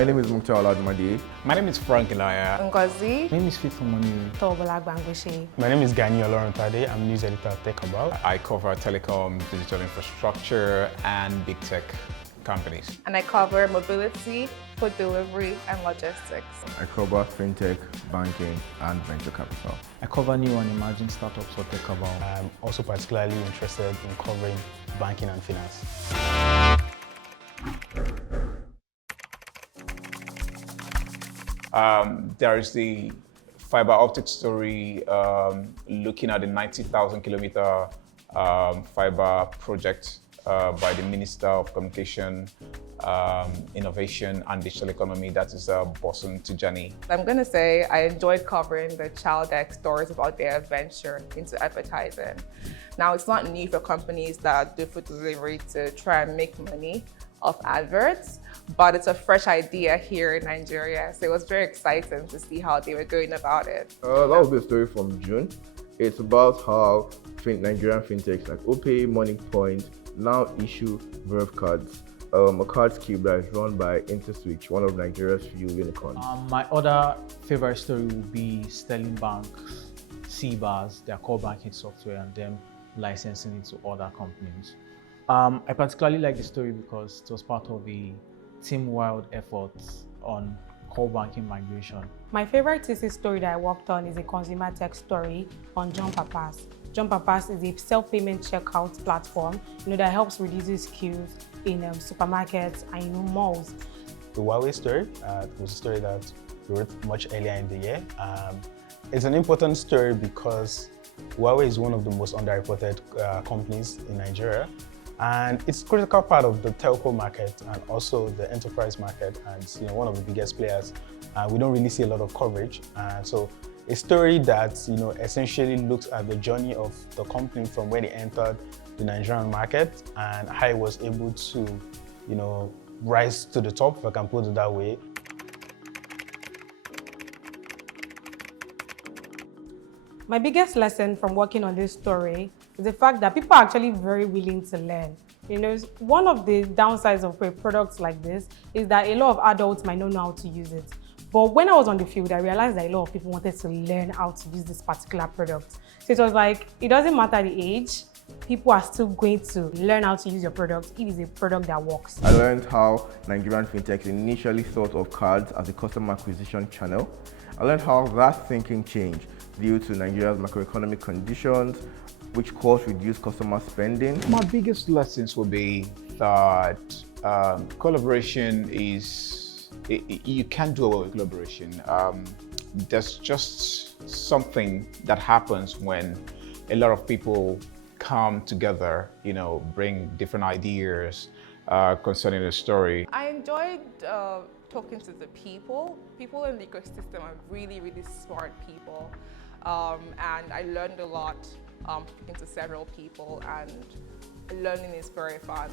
My name is Mukhtar Aladmadi. My name is Frank Ilaya. Ngozi. My name is Fitumoni. Tobola Bangoshe. My name is Gani Olorunpade. I'm news editor at TechCabal. I cover telecom, digital infrastructure, and big tech companies. And I cover mobility, food delivery, and logistics. I cover fintech, banking, and venture capital. I cover new and emerging startups for TechCabal. I'm also particularly interested in covering banking and finance. There is the fiber optic story looking at the 90,000 kilometer fiber project by the Minister of Communication, Innovation and Digital Economy, that is Bosun Tijani. I'm going to say I enjoyed covering the Child X stories about their venture into advertising. Now, it's not new for companies that do food delivery to try and make money off adverts, but it's a fresh idea here in Nigeria. So it was very exciting to see how they were going about it. That was the story from June. It's about how Nigerian fintechs like OPay, MoneyPoint now issue Verve cards, a card scheme that is run by InterSwitch, one of Nigeria's few unicorns. My other favorite story would be Sterling Bank's CBAS, their core banking software, and them licensing it to other companies. I particularly like the story because it was part of a team-wide effort on core banking migration. My favorite thesis story that I worked on is a consumer tech story on Jumperpass. Jumperpass is a self-payment checkout platform, that helps reduce queues in supermarkets and malls. The Huawei story was a story that we wrote much earlier in the year. It's an important story because Huawei is one of the most underreported companies in Nigeria. And it's a critical part of the telco market and also the enterprise market, and one of the biggest players. We don't really see a lot of coverage. So a story that essentially looks at the journey of the company from where they entered the Nigerian market and how it was able to rise to the top, if I can put it that way. My biggest lesson from working on this story is the fact that people are actually very willing to learn. One of the downsides of a product like this is that a lot of adults might not know how to use it. But when I was on the field, I realized that a lot of people wanted to learn how to use this particular product. So it was like, it doesn't matter the age, people are still going to learn how to use your product if it's a product that works. I learned how Nigerian fintechs initially thought of cards as a customer acquisition channel. I learned how that thinking changed due to Nigeria's macroeconomic conditions, which caused reduced customer spending. My biggest lessons would be that collaboration is, you can't do away with collaboration. There's just something that happens when a lot of people come together, bring different ideas concerning the story. I enjoyed talking to the people. People in the ecosystem are really, really smart people. And I learned a lot talking to several people, and learning is very fun.